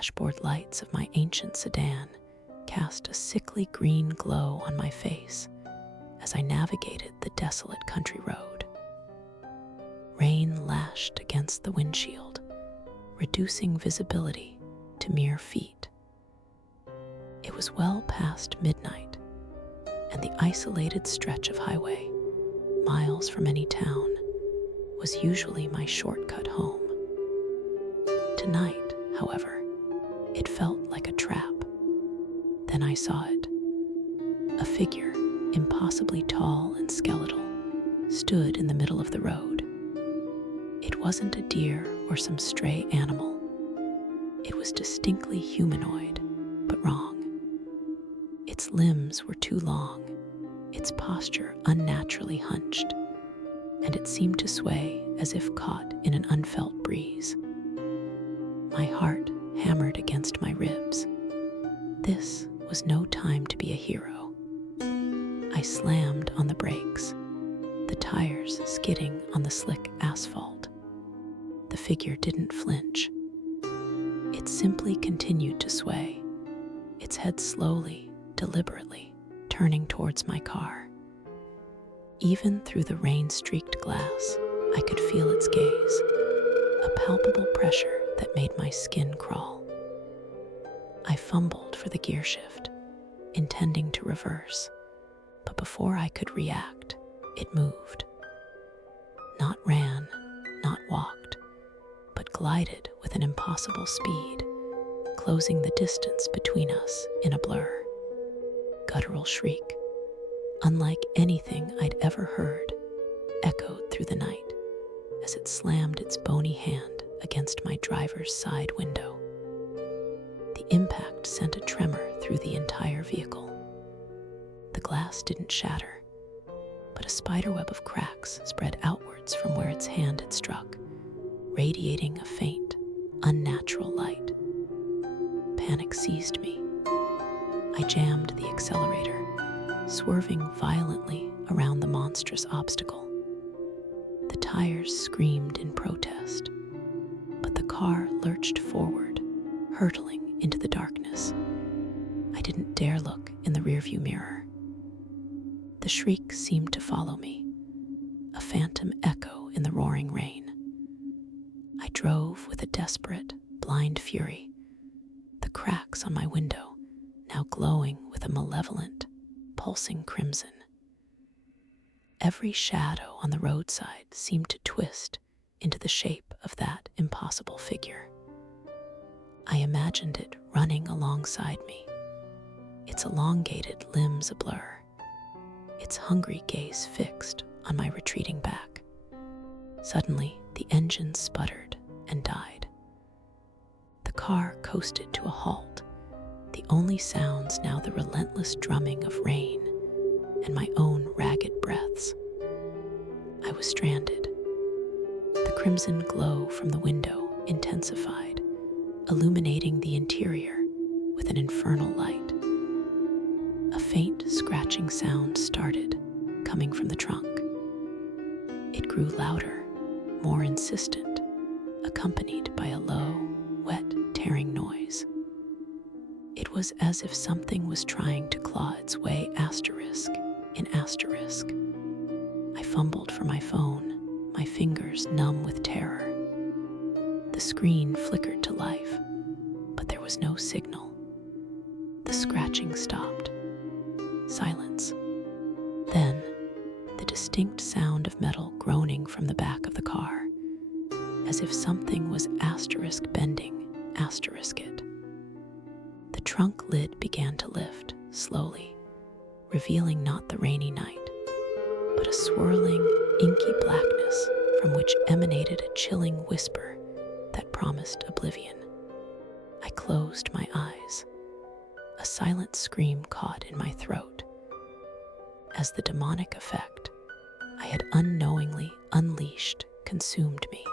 dashboard lights of my ancient sedan cast a sickly green glow on my face as I navigated the desolate country road. Rain lashed against the windshield, reducing visibility to mere feet. It was well past midnight, and the isolated stretch of highway, miles from any town, was usually my shortcut home. Tonight, however, it felt like a trap. Then I saw it. A figure, impossibly tall and skeletal, stood in the middle of the road. It wasn't a deer or some stray animal. It was distinctly humanoid, but wrong. Its limbs were too long, its posture unnaturally hunched, and it seemed to sway as if caught in an unfelt breeze. My heart hammered against my ribs. This was no time to be a hero. I slammed on the brakes, the tires skidding on the slick asphalt. The figure didn't flinch. It simply continued to sway, its head slowly, deliberately, turning towards my car. Even through the rain-streaked glass, I could feel its gaze, a palpable pressure that made my skin crawl. I fumbled for the gear shift, intending to reverse, but before I could react, it moved. Not ran, not walked, but glided with an impossible speed, closing the distance between us in a blur. Guttural shriek, unlike anything I'd ever heard, echoed through the night as it slammed its bony hand against my driver's side window. The impact sent a tremor through the entire vehicle. The glass didn't shatter, but a spiderweb of cracks spread outwards from where its hand had struck, radiating a faint, unnatural light. Panic seized me. I jammed the accelerator, swerving violently around the monstrous obstacle. The tires screamed in protest, but the car lurched forward, hurtling into the darkness. I didn't dare look in the rearview mirror. The shriek seemed to follow me, a phantom echo in the roaring rain. I drove with a desperate, blind fury, the cracks on my window now glowing with a malevolent, pulsing crimson. Every shadow on the roadside seemed to twist into the shape of that impossible figure. I imagined it running alongside me, its elongated limbs ablur, its hungry gaze fixed on my retreating back. Suddenly, the engine sputtered and died. The car coasted to a halt, the only sounds now the relentless drumming of rain and my own ragged breaths. I was stranded. The crimson glow from the window intensified, illuminating the interior with an infernal light. A faint scratching sound started, coming from the trunk. It grew louder, more insistent, accompanied by a low, wet, tearing noise. It was as if something was trying to claw its way asterisk in asterisk. I fumbled for my phone, my fingers numb with terror. The screen flickered to life, but there was no signal. The scratching stopped. Silence. Then, the distinct sound of metal groaning from the back of the car, as if something was asterisk bending asterisk it. The trunk lid began to lift, slowly, revealing not the rainy night, but a swirling, inky blackness from which emanated a chilling whisper that promised oblivion. I closed my eyes. A silent scream caught in my throat, as the demonic effect I had unknowingly unleashed consumed me.